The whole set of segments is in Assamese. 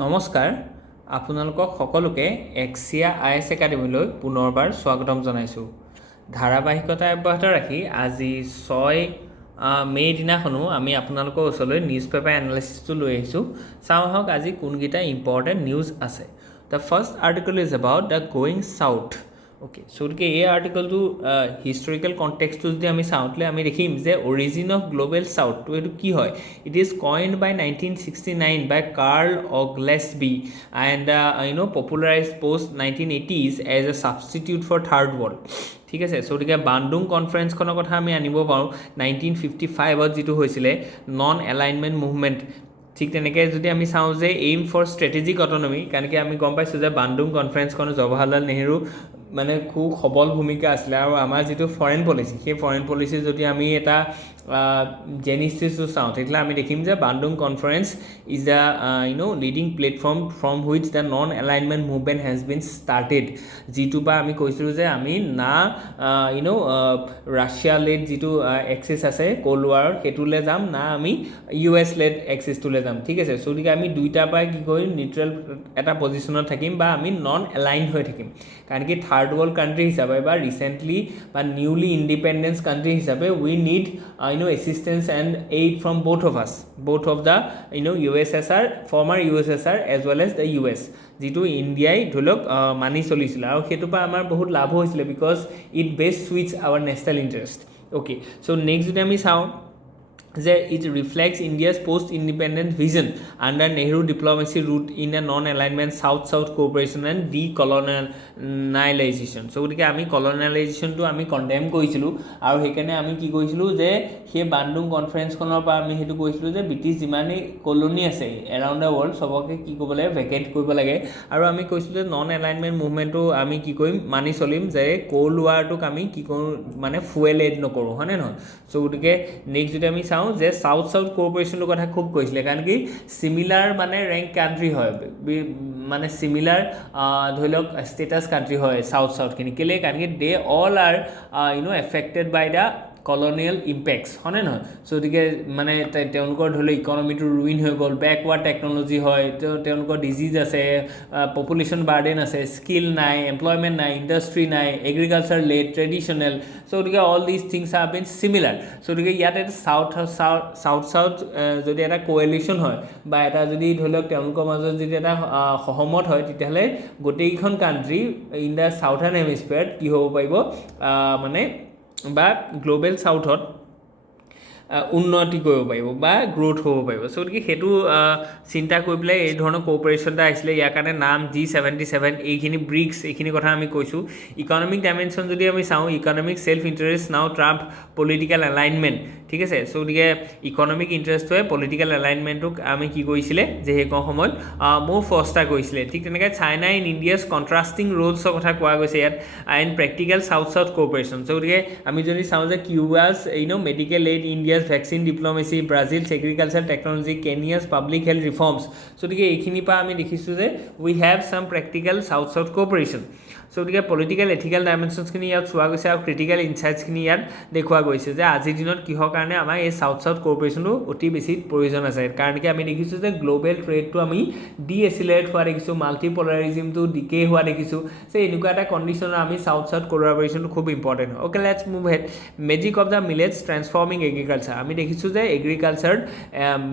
নমস্কাৰ আপোনালোকক সকলোকে AXIA IAS একাডেমীলৈ পুনৰবাৰ স্বাগতম জনাইছোঁ। ধাৰাবাহিকতা অব্যাহত ৰাখি আজি 6 মে দিনাখনো আমি আপোনালোকৰ ওচৰলৈ নিউজ পেপাৰ এনালাইচিছটো লৈ আহিছোঁ। চাওঁ আহক আজি কোনকেইটা ইম্পৰ্টেণ্ট নিউজ আছে। The first article is about the going south. Okay, so গতিকে এই আৰ্টিকলটো হিষ্টৰিকেল কণ্টেক্সটো যদি আমি চাওঁতে আমি দেখিম যে অৰিজিন অফ গ্লোবেল সাউথটো এইটো কি হয়। It is coined by 1969 by Carl Oglesby and popularize post 1980s as a substitute for third world. ঠিক আছে, সো গতিকে বান্দুং কনফাৰেঞ্চখনৰ কথা আমি আনিব পাৰোঁ 1955ত যিটো হৈছিলে নন এলাইনমেণ্ট মুভমেণ্ট। ঠিক তেনেকৈ যদি আমি চাওঁ যে এইম ফৰ ষ্ট্ৰেটেজিক অটনমি, কাৰণ কি আমি গম পাইছোঁ যে বান্দুং কনফাৰেঞ্চখন জৱাহৰলাল নেহৰু মানে খুব সবল ভূমিকা আছিলে আৰু আমাৰ যিটো ফৰেন পলিচি সেই ফৰেন পলিচি যদি আমি এটা জেনিচিছটো চাওঁ তেতিয়াহ'লে আমি দেখিম যে Bandung conference is the leading platform from which the non alignment movement has been started, যিটো বা আমি কৈছিলোঁ যে আমি না ৰাছিয়া লেড যিটো এক্সিছ আছে ক'ল্ড ৱাৰত সেইটোলৈ যাম, না আমি US লেড এক্সিছটোলৈ যাম। ঠিক আছে, সো গতিকে আমি দুইটাৰ পৰাই কি কৰিম, নিউট্ৰেল এটা পজিশ্যনত থাকিম বা আমি নন এলাইন হৈ থাকিম। কাৰণ কি থাৰ্ড ৱৰ্ল্ড কাণ্ট্ৰি হিচাপে বা ৰিচেণ্টলি বা নিউলি ইণ্ডিপেণ্ডেঞ্চ কাণ্ট্ৰি হিচাপে উই need assistance and aid from both of the USSR, former USSR as well as the US, যিটো ইণ্ডিয়াই ধৰি লওক মানি চলিছিলে আৰু সেইটোৰ পৰা আমাৰ বহুত লাভ হৈছিলে because it best suits our national interest. Okay, so' next যদি আমি চাওঁ যে it reflects India's post independent vision under Nehru diplomacy root in a non alignment south cooperation and decolonization. So' গতিকে আমি কলনাইলাইজেশ্যনটো আমি কণ্ডেম কৰিছিলোঁ আৰু সেইকাৰণে আমি কি কৰিছিলোঁ যে সেই বান্দুং কনফাৰেঞ্চখনৰ পৰা আমি সেইটো কৈছিলোঁ যে ব্ৰিটিছ যিমানেই কলনি আছে এৰাউণ্ড দ্য ৱৰ্ল্ড চবকে কি কৰিব লাগে, ভেকেট কৰিব লাগে। আৰু আমি কৈছিলোঁ যে নন এলাইনমেণ্ট মুভমেণ্টটো আমি কি কৰিম, মানি চলিম যে ক'ল্ড ৱাৰটোক আমি কি কৰোঁ মানে ফুৱেল এড নকৰোঁ, হয়নে নহয়। চ' গতিকে নেক্সট যদি আমি চাওঁ যে চাউথ কৰ্পৰেশ্যনৰ কথা খুব কৈছিলে, কাৰণ কি চিমিলাৰ মানে ৰেংক কাণ্ট্ৰি হয়, মানে চিমিলাৰ ধৰি লওক ষ্টেটাছ কাণ্ট্ৰি হয় চাউথখিনি কেলৈ, কাৰণ কি they all are affected by the colonial impacts, হয়নে নহয়। চ' গতিকে মানে তেওঁলোকৰ ধৰি লওক ইকনমিটো ৰুইন হৈ গ'ল, বেকৱাৰ্ড টেকন'লজি হয়, তেওঁলোকৰ ডিজিজ আছে, পপুলেশ্যন বাৰ্ডেন আছে, স্কিল নাই, এমপ্লয়মেণ্ট নাই, ইণ্ডাষ্ট্ৰি নাই, এগ্ৰিকালচাৰ লেড, ট্ৰেডিশ্যনেল। চ' গতিকে all these things are been similar. So' গতিকে ইয়াত এটা চাউথ যদি এটা কোৱেলিশ্যন হয় বা এটা যদি ধৰি লওক তেওঁলোকৰ মাজত যদি এটা সহমত হয় তেতিয়াহ'লে গোটেইকেইখন কাণ্ট্ৰি ইন দ্য চাউথাৰ্ণ হেমিস্ফিয়াৰত কি হ'ব পাৰিব মানে বা গ্ল'বেল চাউথত উন্নতি কৰিব পাৰিব বা গ্ৰ'থ হ'ব পাৰিব। চ' গতিকে সেইটো চিন্তা কৰি পেলাই এই ধৰণৰ কৰ্পৰেশ্যন এটা আহিছিলে, ইয়াৰ কাৰণে নাম G77, এইখিনি ব্ৰিক্স, এইখিনি কথা আমি কৈছোঁ। ইকনমিক ডাইমেনশ্যন যদি আমি চাওঁ, ইকনমিক ছেল্ফ ইণ্টাৰেষ্ট নাও ট্ৰাম্প পলিটিকেল এলাইনমেণ্ট। ঠিক আছে, চ' গতিকে ইকনমিক ইণ্টাৰেষ্টটোৱে পলিটিকেল এলাইনমেণ্টটোক আমি কি কৰিছিলে যে সেইকণ সময়ত মোৰ ফষ্টাৰ কৰিছিলে। ঠিক তেনেকৈ চাইনা ইন ইণ্ডিয়াছ কণ্ট্ৰাষ্টিং ৰোলছৰ কথা কোৱা গৈছে ইয়াত and practical south cooperation. So' গতিকে আমি যদি চাওঁ যে Cuba's medical aid, India's vaccine diplomacy, Brazil's agriculture technology, Kenya's public health reforms. So' গতিকে এইখিনিৰ পৰা আমি দেখিছোঁ যে we have some practical south cooperation. So' গতিকে পলিটিকেল এথিকেল ডাইমেনশ্যনছখিনি ইয়াত চোৱা গৈছে আৰু ক্ৰিটিকেল ইনচাইটছখিনি ইয়াত দেখুওৱা গৈছে যে আজিৰ দিনত কিহৰ কাৰণে আমাৰ এই চাউথ কৰ্পৰেশ্যনটো অতি বেছি প্ৰয়োজন আছে। কাৰণ কি আমি দেখিছোঁ যে গ্ল'বেল ট্ৰেডটো আমি এচিলাৰেট হোৱা দেখিছোঁ, মাল্টিপলাৰিজিমটো ডিকে হোৱা দেখিছোঁ। যে এনেকুৱা এটা কণ্ডিশ্যনত আমি চাউথ কলাবৰেশ্যনটো খুব ইম্পৰ্টেণ্ট হয়। Okay, let's move head. Magic of the millets transforming agriculture. আমি দেখিছোঁ যে এগ্ৰিকালচাৰত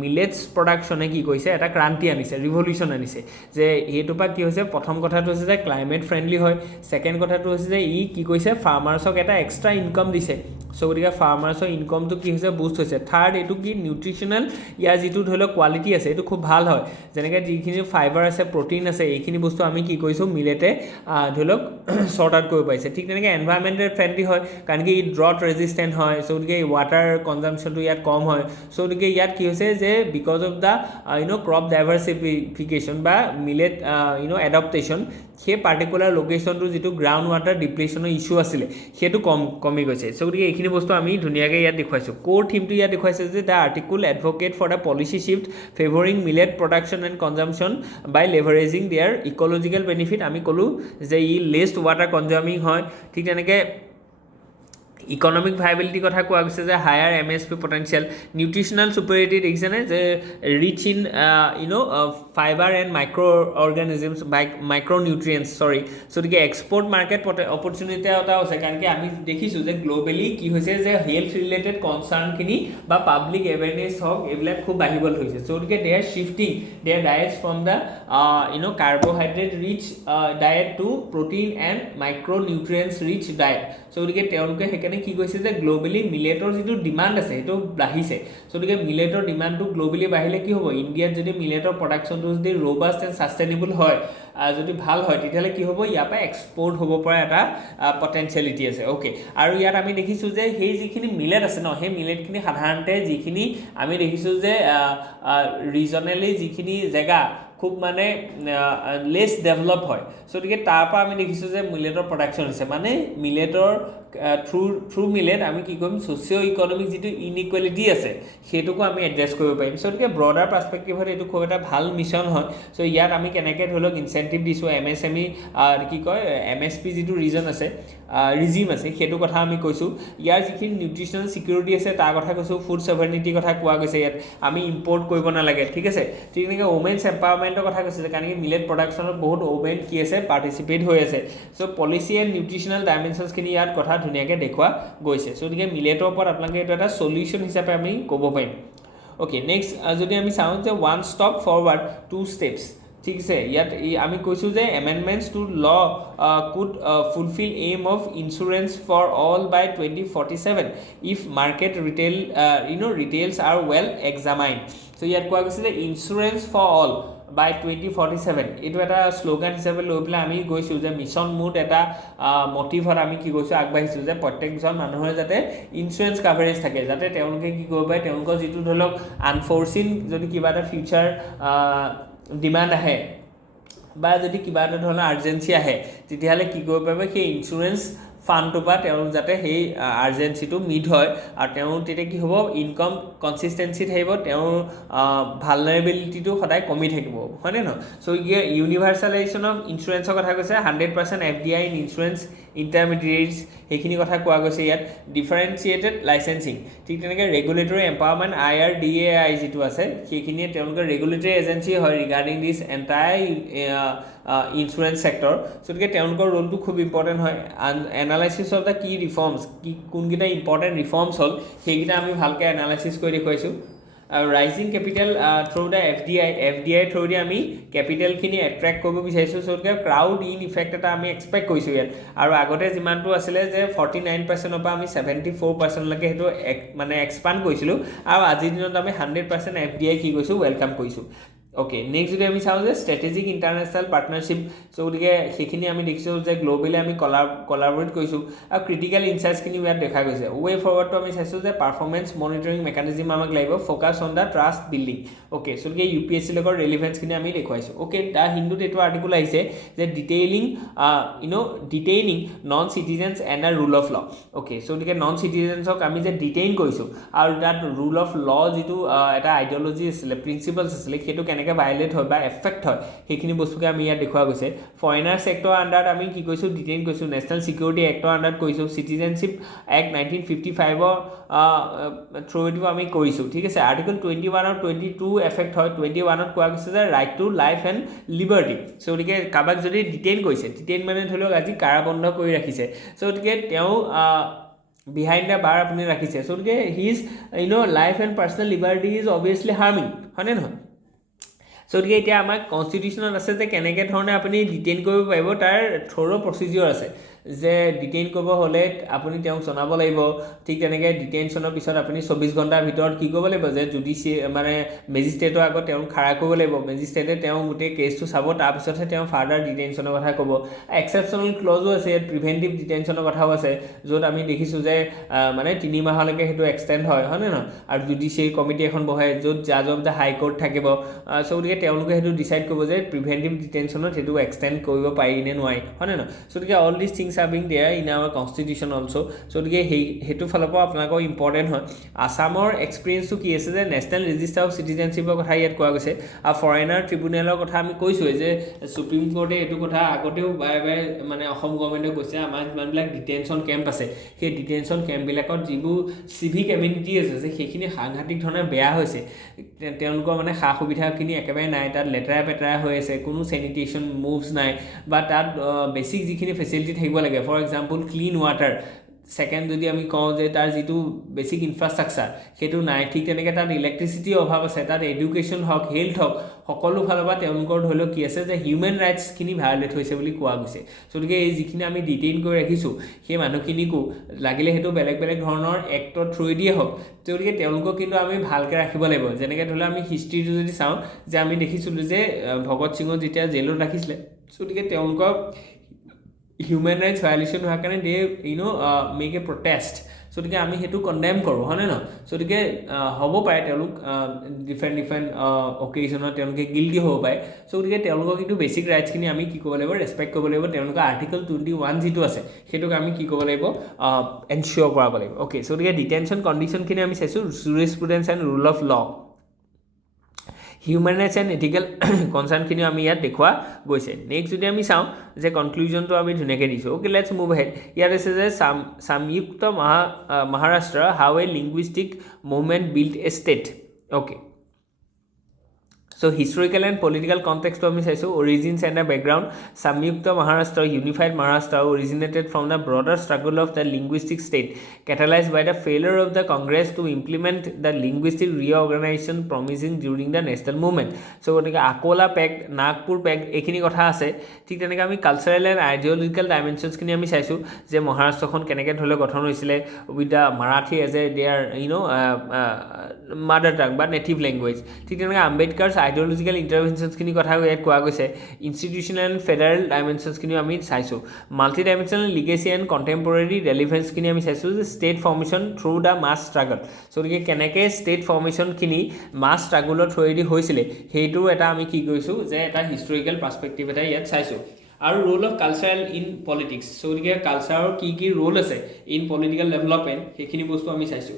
মিলেটছ প্ৰডাকশ্যনে কি কৰিছে, এটা ক্ৰান্তি আনিছে, ৰিভলিউশ্যন আনিছে। যে সেইটোৰ পৰা কি হৈছে, প্ৰথম কথাটো হৈছে যে ক্লাইমেট ফ্ৰেণ্ডলি হয়, ছেকেণ্ড কথাটো হৈছে যে ই কি কৰিছে ফাৰ্মাৰ্ছক এটা এক্সট্ৰা ইনকাম দিছে। চ' গতিকে ফাৰ্মাৰ্ছৰ ইনকামটো কি হৈছে, বুষ্ট হৈছে। থাৰ্ড, এইটো কি নিউট্ৰিশ্যনেল, ইয়াৰ যিটো ধৰি লওক কোৱালিটি আছে এইটো খুব ভাল হয়। যেনেকৈ যিখিনি ফাইবাৰ আছে, প্ৰ'টিন আছে, এইখিনি বস্তু আমি কি কৰিছোঁ মিলেটে ধৰি লওক শ্বৰ্ট আউট কৰিব পাৰিছে। ঠিক তেনেকৈ এনভাইৰমেণ্টেল ফ্ৰেণ্ডলি হয়, কাৰণ কি ই ড্ৰট ৰেজিষ্টেণ্ট হয়। চ' গতিকে ৱাটাৰ কনজাম্পশ্যনটো ইয়াত কম হয়। চ' গতিকে ইয়াত কি হৈছে যে বিকজ অফ দ্য ক্ৰপ ডাইভাৰ্চিফিকেশ্যন বা মিলেট এডপ্টেশ্যন, সেই পাৰ্টিকুলাৰ লোকেশ্যনটো যিটো গ্ৰাউণ্ড ৱাটাৰ ডিপ্লেশ্যনৰ ইছ্যু আছিলে সেইটো কমি গৈছে। চ' গতিকে এইখিনি বস্তু আমি ধুনীয়াকৈ ইয়াত দেখুৱাইছোঁ। ক'ৰ থিমটো ইয়াত দেখুৱাইছে যে the article advocate for the policy shift favouring millet production and consumption by leveraging their ecological benefit. আমি ক'লোঁ যে ই লেষ্ট ৱাটাৰ কনজামিং হয়। ঠিক তেনেকৈ ইকনমিক ভাইবিলিটি কথা কোৱা গৈছে যে higher MSP potential nutritional superiority দেখিছেনে যে rich in fibre and microorganisms micronutrients গতিকে এক্সপৰ্ট মাৰ্কেট অপৰচুনিটি এটা আছে কাৰণ কি আমি দেখিছোঁ যে গ্ল'বেলি কি হৈছে যে হেল্থ ৰিলেটেড কনচাৰ্ণখিনি বা পাব্লিক এৱেৰনেছ হওক এইবিলাক খুব বাঢ়িবলৈ ধৰিছে গতিকে they are shifting their diets from the carbohydrate rich diet to protein and micronutrients rich diet গতিকে তেওঁলোকে সেইকাৰণে কি কৈছে যে গ্ল'বেলি মিলেটৰ যিটো ডিমাণ্ড আছে সেইটো বাঢ়িছে গতিকে মিলেটৰ ডিমাণ্ডটো গ্ল'বেলি বাঢ়িলে কি হ'ব ইণ্ডিয়াত যদি মিলেটৰ প্ৰডাকশ্যনটো যদি ৰ'বাষ্ট এণ্ড ছাষ্টেইনেবল হয় যদি ভাল হয় তেতিয়াহ'লে কি হ'ব ইয়াৰ পৰা এক্সপৰ্ট হ'ব পৰা এটা পটেঞ্চিয়েলিটি আছে অ'কে আৰু ইয়াত আমি দেখিছোঁ যে সেই যিখিনি মিলেট আছে ন সেই মিলেটখিনি সাধাৰণতে যিখিনি আমি দেখিছোঁ যে ৰিজনেলি যিখিনি জেগা খুব মানে লেছ ডেভেলপ হয় গতিকে তাৰ পৰা আমি দেখিছোঁ যে মিলেটৰ প্ৰডাকশ্যন হৈছে মানে মিলেটৰ থ্ৰু মিলেট আমি কি কৰিম ছ'চিঅ' ইকনমিক যিটো ইনইকুৱেলিটি আছে সেইটোকো আমি এড্ৰেছ কৰিব পাৰিম গতিকে ব্ৰডাৰ পাৰ্চপেক্টিভত এইটো খুব এটা ভাল মিছন হয় ইয়াত আমি কেনেকৈ ধৰি লওক ইনচেণ্টিভ দিছোঁ MSME কি কয় MSP যিটো ৰিজন আছে ৰিজিম আছে সেইটো কথা আমি কৈছোঁ ইয়াৰ যিখিনি নিউট্ৰিশ্যনেল ছিকিউৰিটি আছে তাৰ কথা কৈছোঁ ফুড ছভাৰনিটিৰ কথা কোৱা গৈছে ইয়াত আমি ইম্পৰ্ট কৰিব নালাগে ঠিক আছে ঠিক তেনেকৈ ওমেন্স এম্পাৱাৰমেণ্টৰ কথা কৈছে কাৰণ কি মিলেট প্ৰডাকশ্যনত বহুত ওমেন কি আছে পাৰ্টিচিপেট হৈ আছে পলিচি এণ্ড নিউট্ৰিশ্যনেল ডাইমেনশ্যনছখিনি ইয়াত কথা ধুনীয়াকৈ দেখুওৱা গৈছে গতিকে মিলেটৰ ওপৰত আপোনালোকে এইটো এটা চলিউশ্যন হিচাপে আমি ক'ব পাৰিম অ'কে নেক্সট যদি আমি চাওঁ যে one step forward two steps ঠিক আছে ইয়াত আমি কৈছোঁ যে amendments to law could fulfil aim of insurance for all by 2047 if market retails are well examined ইয়াত কোৱা গৈছে যে ইঞ্চুৰেঞ্চ ফৰ অল বাই 2047 এইটো এটা শ্লোগান হিচাপে লৈ পেলাই আমি গৈছোঁ যে মিছন মুড এটা মটিভত আমি কি কৈছোঁ আগবাঢ়িছোঁ যে প্ৰত্যেকজন মানুহৰ যাতে ইঞ্চুৰেঞ্চ কাভাৰেজ থাকে যাতে তেওঁলোকে কি কৰিব পাৰে তেওঁলোকৰ যিটো ধৰি লওক আনফৰচিন যদি কিবা এটা ফিউচাৰ ডিমাণ্ড আহে বা যদি কিবা এটা ধৰণৰ আৰ্জেঞ্চি আহে তেতিয়াহ'লে কি কৰিব পাৰিব সেই ইঞ্চুৰেঞ্চ ফাণ্ডটোৰ পৰা তেওঁ যাতে সেই আৰ্জেঞ্চিটো মিট হয় আৰু তেওঁ তেতিয়া কি হ'ব ইনকাম কনচিষ্টেঞ্চি থাকিব তেওঁৰ ভালনাৰেবিলিটিটো সদায় কমি থাকিব হয়নে নহয় ইউনিভাৰ্চেলাইজেশ্যন অফ ইঞ্চুৰেঞ্চৰ কথা কৈছে 100% FDI ইন ইঞ্চুৰেঞ্চ ইণ্টাৰমিডিয়েটছ সেইখিনি কথা কোৱা গৈছে ইয়াত ডিফাৰেঞ্চিয়েটেড লাইচেঞ্চিং ঠিক তেনেকৈ ৰেগুলেটৰী এম্পাৱাৰমেণ্ট IRDAI যিটো আছে সেইখিনিয়ে তেওঁলোকৰ ৰেগুলেটৰী এজেঞ্চি হয় regarding this entire insurance sector গতিকে তেওঁলোকৰ ৰোলটো খুব ইম্পৰ্টেণ্ট হয় এনালাইচিছ অফ দ্য কি ৰিফৰ্মছ কোনকেইটা ইম্পৰ্টেণ্ট ৰিফৰ্মছ হ'ল সেইকেইটা আমি ভালকৈ এনালাইচিছ কৰি দেখুৱাইছোঁ rising capital through the FDI through the আমি কেপিটেলখিনি এট্ৰেক্ট কৰিব বিচাৰিছোঁ গতিকে ক্ৰাউড ইন ইফেক্ট এটা আমি এক্সপেক্ট কৰিছোঁ ইয়াত আৰু আগতে যিমানটো আছিলে যে 49%ৰ পৰা আমি 74%লৈকে সেইটো মানে এক্সপাণ্ড কৰিছিলোঁ আৰু আজিৰ দিনত আমি 100% FDI কি কৰিছোঁ ৱেলকাম কৰিছোঁ অ'কে নেক্সট যদি আমি চাওঁ যে ষ্ট্ৰেটেজিক ইণ্টাৰনেশ্যনেল পাৰ্টনাৰশ্বিপ গতিকে সেইখিনি আমি দেখিছোঁ যে গ্ল'বেলি আমি কলাবৰেট কৰিছোঁ আৰু ক্ৰিটিকেল ইনচাইটছখিনি ইয়াত দেখা গৈছে ৱে ফৰৱাৰ্ডটো আমি চাইছোঁ যে পাৰফৰ্মেঞ্চ মনিটৰিং মেকানিজিম আমাক লাগিব focus on the trust building okay গতিকে UPSC লগত ৰেলিভেঞ্চখিনি আমি দেখুৱাইছোঁ অ'কে দ্য হিন্দুত এইটো আৰ্টিকল আহিছে যে detaining non citizens and the rule of law okay গতিকে নন চিটিজেনছক আমি যে ডিটেইন কৰিছোঁ আৰু তাত ৰুল অফ ল যিটো এটা আইডিঅ'লজি আছিলে প্ৰিন্সিপলছ আছিলে সেইটো কেনেকৈ ভাইলেট হয় বা এফেক্ট হয় সেইখিনি বস্তুকে আমি ইয়াত দেখুওৱা গৈছে ফৰেনাৰ ছেক্টৰ আণ্ডাৰত আমি কি কৰিছোঁ ডিটেইন কৰিছোঁ নেশ্যনেল ছিকিউৰিটি এক্টৰ আণ্ডাৰত কৰিছোঁ চিটিজেনশ্বিপ এক্ট 1955ৰ থ্ৰুৱেদিও আমি কৰিছোঁ ঠিক আছে আৰ্টিকল 21 আৰু 22 এফেক্ট হয় 21ত কোৱা গৈছে যে right to life and liberty গতিকে কাৰোবাক যদি ডিটেইন কৰিছে ডিটেইন মানে ধৰি লওক আজি কাৰাবন্ধ কৰি ৰাখিছে গতিকে তেওঁ বিহাইণ্ড দ্য বাৰ আপুনি ৰাখিছে গতিকে his life and personal liberty is obviously harming হয়নে নহয় গতিকে এতিয়া আমাৰ কনষ্টিটিউশ্যনত আছে যে কেনেকৈ ধৰণে আপুনি ডিটেইন কৰিব পাৰিব তাৰ থ'ৰ' প্ৰচিডিঅ'ৰ আছে যে ডিটেইন কৰিব হ'লে আপুনি তেওঁক জনাব লাগিব ঠিক তেনেকৈ ডিটেইনশ্যনৰ পিছত আপুনি 24 ঘণ্টাৰ ভিতৰত কি কৰিব লাগিব যে মানে মেজিষ্ট্ৰেটৰ আগত তেওঁক খাৰা কৰিব লাগিব মেজিষ্ট্ৰেটে তেওঁ গোটেই কেছটো চাব তাৰপিছতহে তেওঁ ফাৰ্ডাৰ ডিটেইনশ্যনৰ কথা ক'ব এক্সেপশ্যনেল ক্লজো আছে ইয়াত প্ৰিভেণ্টিভ ডিটেইনশ্যনৰ কথাও আছে য'ত আমি দেখিছোঁ যে মানে 3 মাহলৈকে সেইটো এক্সটেণ্ড হয়নে নহয় আৰু জুডিচিয়েৰী কমিটি এখন বহাই য'ত জাজ অফ দ্য হাই কোৰ্ট থাকিব গতিকে তেওঁলোকে সেইটো ডিচাইড কৰিব যে প্ৰিভেণ্টিভ ডিটেইনশ্যনত সেইটো এক্সটেণ্ড কৰিব পাৰি নে নোৱাৰি হয়নে নহয় গতিকে all this things things are being there in our constitution also. So গতিকে হেতু ফালৰ পৰা আপোনালোকৰ ইম্পৰ্টেণ্ট হয় আসামৰ এক্সপিৰিয়েন্সটো কি আছে যে নেশ্যনেল ৰেজিষ্টাৰ অফ সিটিজেনশ্বিপৰ কথা ইয়াত কোৱা গৈছে আৰু ফৰেনাৰ ট্ৰিবিউনেলৰ কথা আমি কৈছোৱে যে সুপ্ৰিম কোৰ্টে এইটো কথা আগতেও বাৰে বাৰে মানে অসম গভৰ্ণমেণ্টে কৈছে আমাৰ যিমানবিলাক ডিটেনশ্যন কেম্প আছে সেই ডিটেনশ্যন কেম্পবিলাকত যিবোৰ চিভিক এমিনিটি আছে সেইখিনি সাংঘাতিক ধৰণে বেয়া হৈছে তেওঁলোকৰ মানে সা সুবিধাখিনি একেবাৰে নাই তাত লেতেৰা পেতেৰা হৈ আছে কোনো চেনিটেশ্যন মুভছ নাই বা তাত বেছিক যিখিনি ফেচিলিটি থাকিব লাগে for example clean water second যদি আমি কওঁ যে তাৰ যেটো বেসিক ইনফ্ৰাষ্ট্ৰাকচাৰ হেতু নাই ঠিক তেনেকৈ তাত ইলেক্ট্ৰিসিটি অভাৱ আছে তাত এডুকেশ্যন হক হেলথ হক সকলো ফালৰ পৰা তেওঁলোকৰ ধৰিল কি আছে যে হিউম্যান ৰাইটস খিনি ভায়োলেট হৈছে বুলি কোৱা গৈছে সোদিকে এই যিখিনি আমি ডিটেইন কৰি ৰাখিছো সেই মানুহখিনিকো লাগিলে হেতু বেলেগ বেলেগ ধৰণৰ এক্টৰ থ্ৰু দিয়ে হক সোদিকে তেওঁলোকক কিন্তু আমি ভালকৈ ৰাখিব লাগিব যেনেকৈ ধৰিল আমি হিষ্ট্ৰীটো যদি চাওঁ যে আমি দেখিছিলো যে ভগত সিংক যেতিয়া জেলত ৰাখিছিলে সোদিকে তেওঁলোকক human rights violation হোৱাৰ কাৰণে they make a protest so গতিকে আমি হেতু কন্ডেম কৰো হনে ন so গতিকে হ'ব পাৰে তেওঁলোক ডিফাৰেন্ট অকেশনত তেওঁলোকে গিল্টি হ'ব পাৰে so গতিকে তেওঁলোকক কিন্তু বেসিক ৰাইটস খিনি আমি কি কৰিব লাগিব ৰেসপেক্ট কৰিব লাগিব তেওঁলোকৰ আৰ্টিকল 21 যেটো আছে হেতুক আমি কি কৰিব লাগিব এনশিওৰ কৰাব লাগিব ওকে so গতিকে ডিটেনশন কন্ডিশন খিনি আমি চাইছো jurisprudence and rule of law human rights and ethical concern খিনি আমি ইয়াত দেখুৱা গৈছে নেক্সট যদি আমি চাওঁ যে কনক্লুজন তো আমি ধুনিয়াকৈ দিছো ওকে লেটস মুভ হেড ইয়াত আছে যে সংযুক্ত মহাৰাষ্ট্ৰ হাউ এ linguistic movement build a state okay So historical and political context to ami saisu origins and the background Samyukta Maharashtra unified Maharashtra originated from the broader struggle of the linguistic state catalyzed by the failure of the Congress to implement the linguistic reorganization promising during the national movement so gotike Akola Pact Nagpur Pact ekhini kotha ase thik teneka ami cultural and ideological dimensions kini ami saisu je Maharashtra khon keneke dhole gothon hoisile with the Marathi as a their mother tongue but native language thik teneka Ambedkar's ideological interventions kini kotha ইয়াত কোৱা গৈছে institutional and federal dimensions kini আমি চাইছো multi dimensional legacy and contemporary relevance kini আমি চাইছো state formation through the mass struggle so গতিকে কেনেকে state formation kini mass struggle through the হৈছিলে হেইটো এটা আমি কি কৈছো যে এটা historical perspective এটা ইয়াত চাইছো আৰু role of cultural in politics so গতিকে কালচাৰৰ কি role আছে in political development হেখিনি বস্তু আমি চাইছো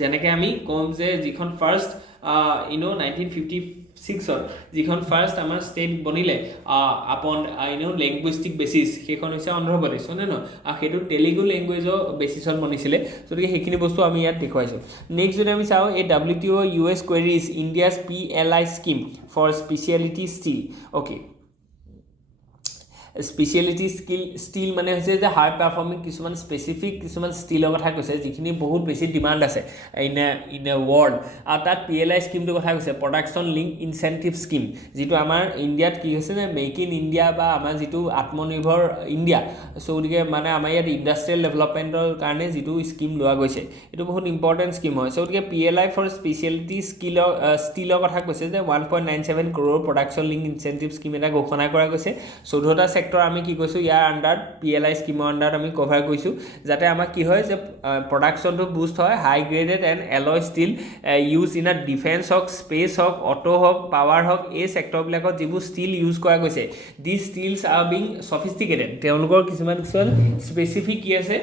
যেনেকৈ আমি কম যে যিখন ফাৰ্স্ট 1956 ত যিখন ফাৰ্স্ট আমাৰ ষ্টেট বনিলে আপন লিংগুইষ্টিক বেসিস সেইখন হৈছে অন্ধ্ৰ প্ৰদেশ হয়নে ন হেতু তেলেগু ল্যাঙ্গুৱেজৰ বেসিছত বনিছিলে গতিকে সেইখিনি বস্তু আমি ইয়াত দেখুৱাইছো নেক্সট যদি আমি চাওঁ এই WTO US queries India's PLI scheme for specialty steel okay specialty steel মানে হৈছে যে হাই পারফর্মিং কিছুমান স্পেসিফিক কিছুমান স্টিলৰ কথা কৈছে যিখিনি বহুত বেছি ডিমান্ড আছে ইন এ ওয়াৰ্ল্ড আৰু তাত PLI স্কিমটো কথা কৈছে প্ৰডাকশন লিংক ইনসেন্টিভ স্কিম যেটো আমাৰ ইন্ডিয়াত কি হৈছে যে মেক ইন ইন্ডিয়া বা আমাৰ যেটো আত্মনিৰ্ভৰ ইন্ডিয়া সো গতিকে মানে আমাৰ ইয়াত ইন্ডাষ্ট্ৰিয়েল ডেভেলপমেন্টৰ কাৰণে যেটো স্কিম লোৱা গৈছে এটো বহুত ইম্পৰ্টেন্ট স্কিম হয় সো গতিকে PLI ফৰ স্পেশালিটি ষ্টিলৰ কথা কৈছে যে 1.97 crore production link incentive scheme এটা ঘোষণা কৰা গৈছে 14টা সেক্টৰ আমি কি কৈছো ইয়াৰ আন্ডাৰ PLI স্কিমৰ আন্ডাৰ আমি কভাৰ কৰিছো যাতে আমাৰ কি হয় যে প্ৰডাকশনটো বুষ্ট হয় high graded and alloy steel use in a defence হক স্পেস হক অটো হক পাৱাৰ হক এই সেক্টৰ বিলাকত যিবোৰ ষ্টিল ইউজ কৰা গৈছে দিস ষ্টিলস আৰ বিং সফিষ্টিকেটেড তেওঁলোকৰ কিছুমান স্পেসিফিক কি আছে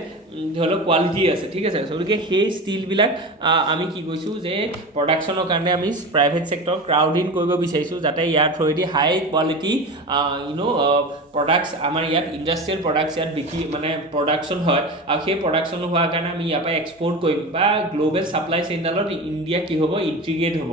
ধৰক কোৱালিটি আছে ঠিক আছে সবকে সেই ষ্টিল বিলাক আমি কি কৈছো যে প্ৰডাকশনৰ কাৰণে আমি প্ৰাইভেট সেক্টৰ ক্ৰাউডিং কৰিব বিচাৰিছো যাতে ইয়াৰ থ্ৰুদি হাই কোৱালিটি products আমাৰ ইয়াত ইন্ডাষ্ট্ৰিয়েল প্ৰডাক্টস ইয়াত বিক্ৰী মানে প্ৰডাকশন হয় আৰু সেই প্ৰডাকশন হোৱাৰ কাৰণে আমি ইয়াৰ পৰা এক্সপোৰ্ট কৰিম বা গ্লোবাল সাপ্লাই চেইনডালত ইন্ডিয়া কি হ'ব ইন্টিগ্ৰেট হ'ব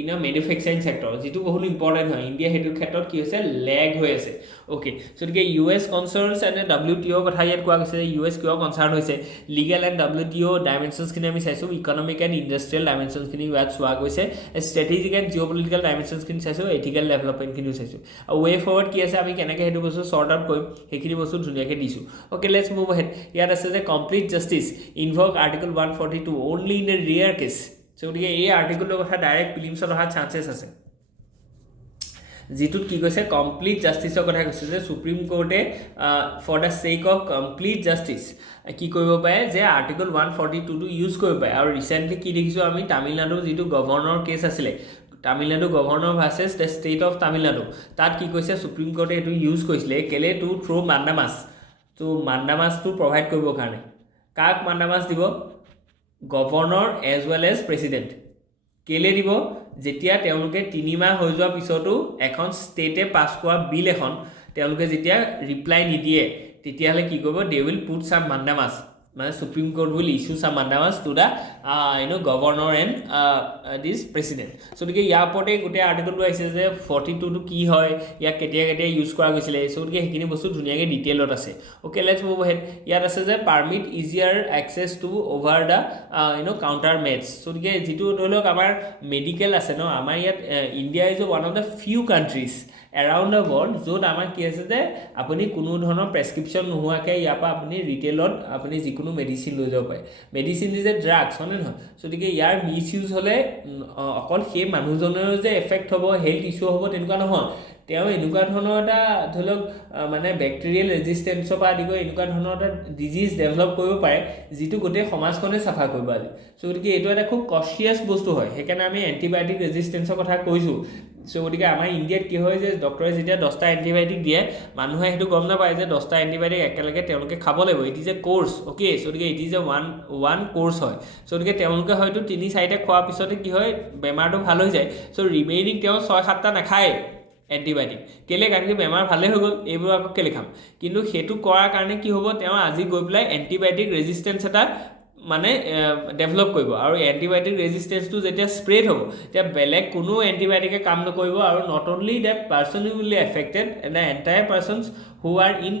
ইন ম্যানুফ্যাকচাৰিং সেক্টৰ যেটো বহুত ইম্পৰ্টেন্ট হয় ইন্ডিয়া হেতু ক্ষেত্ৰত কি হৈছে লেগ হৈ আছে ওকে সো গতিকে US কনসাৰ্নস এণ্ড WTO কথা ইয়াত কোৱা গৈছে US কিয় কনসাৰ্ন হৈছে লিগ্যাল এণ্ড WTO ডাইমেনশনস খিনি আমি চাইছো ইকোনমিক এণ্ড ইন্ডাষ্ট্ৰিয়েল ডাইমেনশনস খিনি ইয়াত চোৱা গৈছে স্ট্ৰেটেজিক এণ্ড জিঅ'পলিটিক্যাল ডাইমেনশনস খিনি চাইছো এথিক্যাল ডেভেলপমেন্ট খিনি চাইছো আৰু ৱে ফৰৱাৰ্ড কি আছে আমি কেনেকৈ হেতু বস্তু সৰ্ট আউট কৰিম সেইখিনি বস্তু ধুনিয়াকৈ দিছো ওকে লেটস মুভ হেড ইয়াত আছে যে complete justice invoke article 142 only in a rare case so গতিকে এই আৰ্টিকলৰ কথা ডাইৰেক্ট প্ৰিলিমছত অহা চান্সেছ আছে যেটোত কি কৈছে কমপ্লিট জাস্টিসৰ কথা কৈছে যে সুপ্ৰিম কোৰ্টে for the sake of complete justice কি কৰিব পাৰে যে আৰ্টিকল 142 টো ইউজ কৰিব পাৰে আৰু ৰিসেন্টলি কি দেখিছো আমি তামিলনাডুৰ যেটো গভৰ্ণৰ কেছ আছিলে Tamil Nadu governor versus the state of Tamil Nadu তাত কি কৈছে সুপ্ৰিম কোৰ্টে এইটো ইউজ কৰিছিলে কেলে টু থ্ৰু মাণ্ডামাছ তো মাণ্ডামাছটো প্ৰভাইড কৰিবৰ কাৰণে কাক মাণ্ডামাছ দিব governor as well as president কেলে দিব যেতিয়া তেওঁলোকে 3 মাহ হৈ যোৱাৰ পিছতো এখন ষ্টেটে পাছ কৰা বিল এখন তেওঁলোকে যেতিয়া ৰিপ্লাই নিদিয়ে তেতিয়াহ'লে কি কৰিব they will put some mandamus মানে Supreme Court will issue some mandamus to the governor and this president so' গতিকে ইয়াৰ ওপৰতে গোটেই আৰ্টিকলটো আহিছে যে 42টো কি হয় ইয়াক কেতিয়া কেতিয়া ইউজ কৰা গৈছিলে চ' গতিকে সেইখিনি বস্তু ধুনীয়াকৈ ডিটেইলত আছে অ'কে লেটছ মুভ হেড ইয়াত আছে যে permit easier access to over the counter meds so' গতিকে যিটো ধৰি লওক আমাৰ মেডিকেল আছে ন আমাৰ ইয়াত India is one of the few countries around the world য'ত আমাৰ কি আছে যে আপুনি কোনো ধৰণৰ প্ৰেছক্ৰিপশ্যন নোহোৱাকৈ ইয়াৰ পৰা আপুনি ৰিটেইলত আপুনি যিকোনো মেডিচিন লৈ যাব পাৰে মেডিচিন ইজ এ ড্ৰাগছ হয়নে নহয় গতিকে ইয়াৰ মিছ ইউজ হ'লে অকল সেই মানুহজনেও যে এফেক্ট হ'ব হেল্থ ইছ্যু হ'ব তেনেকুৱা নহয় তেওঁ এনেকুৱা ধৰণৰ এটা ধৰি লওক মানে বেক্টেৰিয়েল ৰেজিষ্টেঞ্চৰ পৰা আদি কৰি এনেকুৱা ধৰণৰ এটা ডিজিজ ডেভেলপ কৰিব পাৰে যিটো গোটেই সমাজখনে চাফা কৰিব আজি চ' গতিকে এইটো এটা খুব কচিয়াছ বস্তু হয় সেইকাৰণে আমি এণ্টিবায়'টিক ৰেজিষ্টেঞ্চৰ কথা কৈছোঁ চ' গতিকে আমাৰ ইণ্ডিয়াত কি হয় যে ডক্টৰে যেতিয়া 10টা এণ্টিবায়'টিক দিয়ে মানুহে সেইটো গম নাপায় যে 10টা এণ্টিবায়'টিক একেলগে তেওঁলোকে খাব লাগিব it is a course okay so' গতিকে it is a one course হয় চ' গতিকে তেওঁলোকে হয়তো 3-4টা খোৱাৰ পিছতে কি হয় বেমাৰটো ভাল হৈ যায় চ' ৰিমেইনিং তেওঁ 6-7টা নাখায় এণ্টিবায়'টিক কেলে কাৰণ কি বেমাৰ ভালেই হৈ গ'ল এইবোৰ আকৌ কেলে খাম কিন্তু সেইটো কৰাৰ কাৰণে কি হ'ব তেওঁ আজি গৈ পেলাই এণ্টিবায়'টিক ৰেজিষ্টেঞ্চ এটা মানে ডেভেলপ কৰিব আৰু এণ্টিবায়'টিক ৰেজিষ্টেঞ্চটো যেতিয়া স্প্ৰেড হ'ব তেতিয়া বেলেগ কোনো এণ্টিবায়'টিকে কাম নকৰিব আৰু not only that person will be affected the entire persons who are in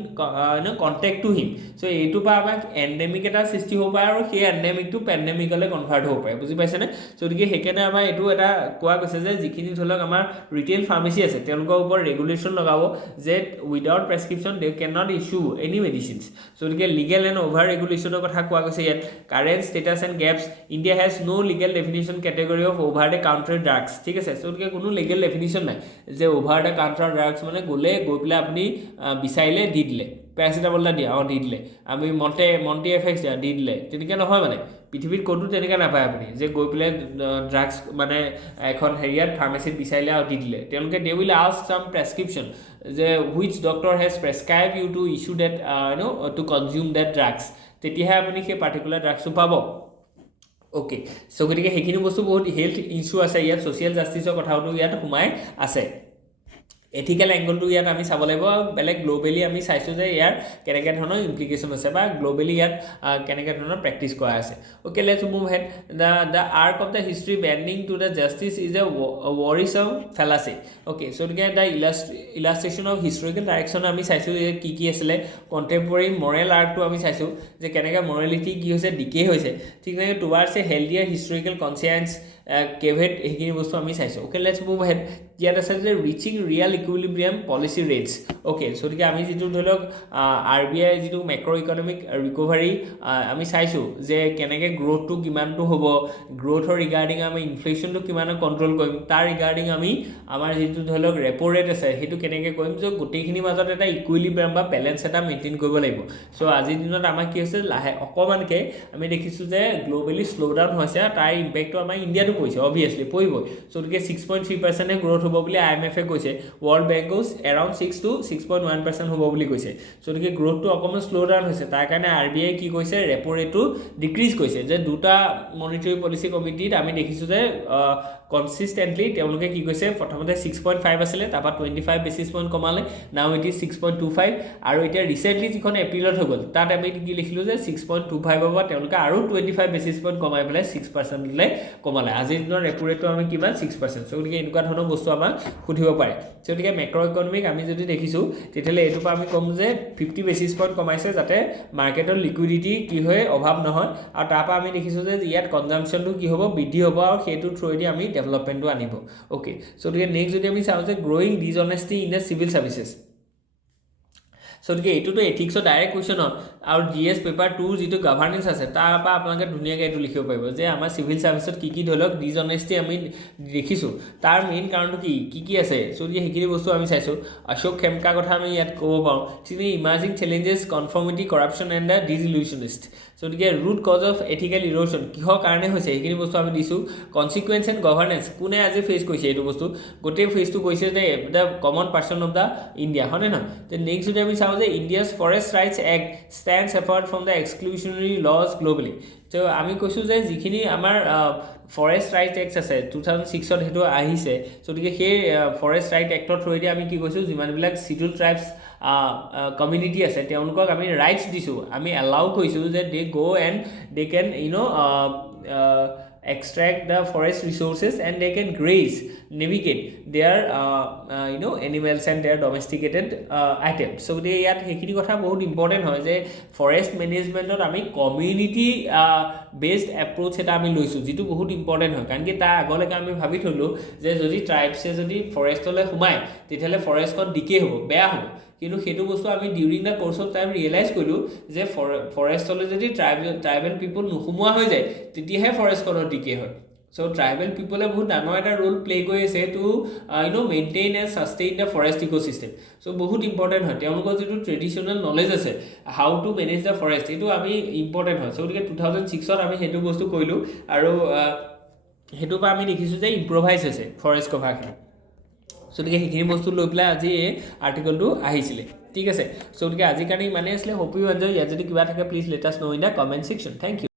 contact to him so' এইটোৰ পৰা আমাক এণ্ডেমিক এটা সৃষ্টি হ'ব পাৰে আৰু সেই এণ্ডেমিকটো পেণ্ডেমিকলৈ কনভাৰ্ট হ'ব পাৰে বুজি পাইছেনে চ' গতিকে সেইকাৰণে আমাৰ এইটো এটা কোৱা গৈছে যে যিখিনি ধৰি লওক আমাৰ ৰিটেইল ফাৰ্মাচী আছে তেওঁলোকৰ ওপৰত ৰেগুলেশ্যন লগাব যে without prescription they can not issue any medicines so' গতিকে লিগেল এণ্ড অভাৰ ৰেগুলেশ্যনৰ কথা কোৱা গৈছে ইয়াত current status and gaps India has no' legal definition category of over the counter drugs ঠিক আছে চ' গতিকে কোনো লিগেল ডেফিনিশ্যন নাই যে অভাৰ দ্য কাউণ্টাৰ ড্ৰাগছ মানে গৈ পেলাই আপুনি বিচাৰিলে দি দিলে পেৰাচিটামল এটা দিয়া দি দিলে আমি মণ্টি এফেক্স দিয়া দি দিলে তেনেকৈ নহয় মানে পৃথিৱীত ক'তো তেনেকৈ নাপায় আপুনি যে গৈ পেলাই ড্ৰাগছ মানে এখন হেৰিয়াত ফাৰ্মাচীত বিচাৰিলে আৰু দি দিলে তেওঁলোকে they will ask some prescription যে which doctor has prescribed you to issue that to consume that drugs তেতিয়াহে আপুনি সেই পাৰ্টিকুলাৰ ড্ৰাগছটো পাব অ'কে চ' গতিকে সেইখিনি বস্তু বহুত হেল্থ ইছ্যু আছে ইয়াত ছ'চিয়েল জাষ্টিছৰ কথাটো ইয়াত সোমাই আছে এথিকেল এংগলটো ইয়াত আমি চাব লাগিব বেলেগ গ্ল'বেলি আমি চাইছোঁ যে ইয়াৰ কেনেকৈ ধৰণৰ ইমপ্লিকেশ্যন আছে বা গ্ল'বেলি ইয়াত কেনেকৈ ধৰণৰ প্ৰেক্টিছ কৰা আছে okay let's move ahead the arc of the history bending to the justice is a worrisome fallacy okay so' গতিকে the illustration of historical direction আমি চাইছোঁ যে কি আছিলে কণ্টেম্পৰেৰী মৰেল আৰ্কটো আমি চাইছোঁ যে কেনেকৈ মৰেলিটি কি হৈছে ডিকে হৈছে ঠিক তেনেকৈ টুৱাৰ্ডছ এ হেল্ডিয়াৰ হিষ্টৰিকেল কনচিয়াঞ্চ কেভেট সেইখিনি বস্তু আমি চাইছোঁ অ'কে লেটছ মুভ হেড ইয়াত আছে যে reaching real ইকুইলিব্ৰিয়াম policy rates okay so' গতিকে আমি যিটো ধৰি লওক RBI যিটো মেক্ৰ' ইকনমিক ৰিকভাৰী আমি চাইছোঁ যে কেনেকৈ গ্ৰ'থটো কিমানটো হ'ব গ্ৰ'থৰ ৰিগাৰ্ডিং আমি ইনফ্লেশ্যনটো কিমান কণ্ট্ৰল কৰিম তাৰ ৰিগাৰ্ডিং আমি আমাৰ যিটো ধৰি লওক ৰেপ' ৰেট আছে সেইটো কেনেকৈ কৰিম যে গোটেইখিনিৰ মাজত এটা ইকুইলিব্ৰিয়াম বা বেলেঞ্চ এটা মেইনটেইন কৰিব লাগিব চ' আজিৰ দিনত আমাৰ কি হৈছে লাহে অকণমানকৈ আমি দেখিছোঁ যে গ্ল'বেলি শ্ল' ডাউন হৈছে তাৰ ইম্পেক্টটো আমাৰ ইণ্ডিয়াতো পৰিছে অবভিয়াছলি পৰিবই চ' গতিকে 6.3% গ্ৰ'থ হ'ব বুলি IMF-এ কৈছে ৱৰ্ল্ড বেংকো এৰাউণ্ড 6 to 6.1% হ'ব বুলি কৈছে চ' গতিকে গ্ৰ'থটো অকণমান শ্ল' ডাউন হৈছে তাৰ কাৰণে RBI কি কৈছে ৰেপ' ৰেটটো ডিক্ৰিজ কৰিছে যে দুটা মনিটৰী পলিচি কমিটিত আমি দেখিছোঁ যে কনচিষ্টেণ্টলি তেওঁলোকে কি কৈছে প্ৰথমতে 6.5 আছিলে তাৰপৰা 25 বেচিছ পইণ্ট কমালে নাও ইট ইজ 6.25 আৰু এতিয়া ৰিচেণ্টলি যিখন এপ্ৰিলত হৈ গ'ল তাত আমি কি লিখিলোঁ যে 6.25 হ'ব তেওঁলোকে আৰু 25 বেচিছ পইণ্ট কমাই পেলাই 6%লৈ কমালে আজিৰ দিনৰ ৰেপ' ৰেটটো আমি কিমান 6% চ' গতিকে এনেকুৱা ধৰণৰ বস্তু আমাক সুধিব পাৰে চ' গতিকে মেক্ৰ' ইকনমিক আমি যদি দেখিছোঁ তেতিয়াহ'লে এইটোৰ পৰা আমি ক'ম যে 50 বেচিছ পইণ্ট কমাইছে যাতে মাৰ্কেটৰ লিকুইডিটি কি হয় অভাৱ নহয় আৰু তাৰপৰা আমি দেখিছোঁ যে ইয়াত কনজাম্পশ্যনটো কি হ'ব বৃদ্ধি হ'ব আৰু সেইটো থ্ৰুৱেদি আমি ডেভেলপমেণ্টটো আনিব অ'কে চ' গতিকে নেক্সট যদি আমি চাওঁ যে growing dishonesty in the civil services so' গতিকে এইটোতো এথিক্সৰ ডাইৰেক্ট কুৱেশ্যন হয় আৰু GS পেপাৰ 2 যিটো গভাৰ্নেন্স আছে তাৰ পৰা আপোনালোকে ধুনীয়াকৈ এইটো লিখিব পাৰিব যে আমাৰ চিভিল ছাৰ্ভিচত কি ধৰি লওক ডিজঅনেষ্টি আমি দেখিছোঁ তাৰ মেইন কাৰণটো কি আছে চ' গতিকে সেইখিনি বস্তু আমি চাইছোঁ অশোক খেমকাৰ কথা আমি ইয়াত ক'ব পাৰোঁ ঠিক emerging challenges conformity corruption and the disillusionist গতিকে root cause of ethical erosion কিহৰ কাৰণে হৈছে সেইখিনি বস্তু আমি দিছোঁ কনচিকুৱেঞ্চ এণ্ড গভাৰ্নেন্স কোনে আজি ফেচ কৰিছে এইটো বস্তু গোটেই ফেচটো কৈছে যে the common person of the India হয়নে নহয় তে নেক্সট যদি আমি চাওঁ যে India's forest rights act stands apart from the exclusionary laws globally তো আমি কৈছোঁ যে যিখিনি আমাৰ ফৰেষ্ট ৰাইট এক্ট আছে 2006ত সেইটো আহিছে গতিকে সেই ফৰেষ্ট ৰাইট এক্টৰ থ্ৰুৱেদি আমি কি কৈছোঁ যিমানবিলাক চিডুল ট্ৰাইবছ কমিউনিটি আছে তেওঁলোকক আমি ৰাইটছ দিছোঁ আমি এলাউ কৰিছোঁ যে দে go and they can extract the forest resources and they can graze navigate their animals and their domesticated items so they ইয়াত সেইখিনি কথা বহুত ইম্পৰ্টেণ্ট হয় যে ফৰেষ্ট মেনেজমেণ্টত আমি কমিউনিটি বেছড এপ্ৰ'চ এটা আমি লৈছোঁ যিটো বহুত ইম্পৰ্টেণ্ট হয় কাৰণ কি তাৰ আগলৈকে আমি ভাবি থ'লোঁ যে যদি ট্ৰাইবছে যদি ফৰেষ্টলৈ সোমায় তেতিয়াহ'লে ফৰেষ্টখন ডিকে হ'ব বেয়া হ'ব কিন্তু সেইটো বস্তু আমি during the course of time realise কৰিলোঁ যে ফৰেষ্টলৈ যদি ট্ৰাইবেল পিপল নোসোমোৱা হৈ যায় তেতিয়াহে ফৰেষ্টখনৰ ডিকে হয় চ' ট্ৰাইবেল পিপলে বহুত ডাঙৰ এটা ৰোল প্লে কৰি আছে to maintain and sustain the forest ecosystem so' বহুত ইম্পৰ্টেণ্ট হয় তেওঁলোকৰ যিটো ট্ৰেডিশ্যনেল নলেজ আছে how to manage the forest এইটো আমি ইম্পৰ্টেণ্ট হয় চ' গতিকে 2006ত আমি সেইটো বস্তু কৰিলোঁ আৰু সেইটোৰ পৰা আমি দেখিছোঁ যে ইম্প্ৰভাইজ হৈছে ফৰেষ্ট কভাৰখিনি গতিকে সেইখিনি বস্তু লৈ পেলাই আজি এই আৰ্টিকলটো আহিছিলে ঠিক আছে গতিকে আজিৰ কাৰণে ইমানেই আছিলে হোপ ইউ এনজয় ইয়াত যদি কিবা থাকে please let us know' in the comment section thank U